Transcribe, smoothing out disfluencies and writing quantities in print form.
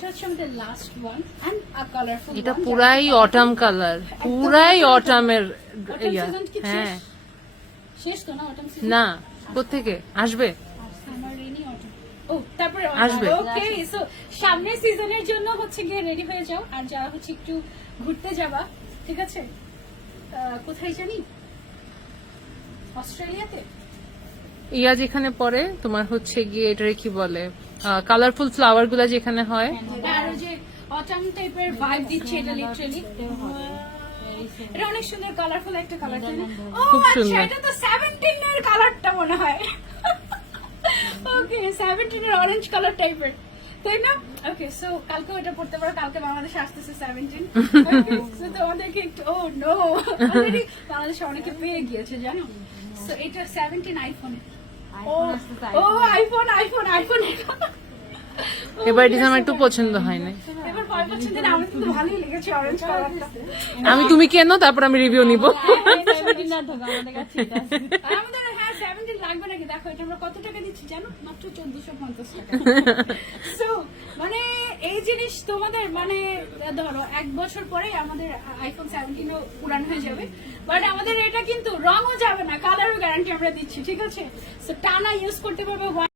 এটা হচ্ছে আমাদের last one and a colourful এটা পুরাই অটাম কালার, পুরাই অটামের ইয়া। হ্যাঁ শেষ তো না অটাম সিজন না, কোত্থেকে আসবে? সামার রেনি অটাম ও তারপরে আসবে। ওকে সো সামনের সিজনের জন্য হচ্ছে গিয়ে রেডি হয়ে যাও। আর যারা হচ্ছে একটু ঘুরতে যাবা, ঠিক আছে, কোথায় জানি অস্ট্রেলিয়াতে ইয়া যেখানে পরে তোমার হচ্ছে গিয়ে এটারে কি বলে, কালারফুল ফ্লাওয়ার গুলা যেখানে হয়। আর ওই যে অটাম টাইপের ভাইব দিচ্ছে এটা লিটারালি। এটা অনেক সুন্দর কালারফুল একটা কালার, তাই না? ও খুব আচ্ছা, সুন্দর। এটা তো 17 এর কালারটা মনে হয়। ওকে 17 এর অরেঞ্জ কালার টাইপের, তাই না? ওকে সো কালকে ওটা পড়তে পারো, কালকে বাংলাদেশে আসতেছে 17। ওকে সো তোমাদেরকে একটু ও নো অলরেডি বাংলাদেশে অনেকে পেয়ে গিয়েছে জানো। সো এটা 17 আইফোন। ও ও আইফোন আইফোন আইফোন। এবার ডিজাইন আমার একটু পছন্দ হয় না। এবার পরে পছন্দের আমার কিন্তু ভালোই লেগেছে অরেঞ্জ কালারটা। আমি তুমি কেন, তারপর আমি রিভিউ নিব। আর আমাদের হ্যাঁ 17 লাগবে নাকি? দেখো এটা আমরা কত টাকা দিচ্ছি জানো? মাত্র 1450 টাকা। সো মানে এই জিনিস তোমাদের মানে ধরো 1 বছর পরে আমাদের আইফোন 17 ও পুরান হয়ে যাবে, বাট আমাদের এটা কিন্তু রঙও যাবে না, কালারও গ্যারান্টি আমরা দিচ্ছি, ঠিক আছে? সো টানা ইউজ করতে পারবে।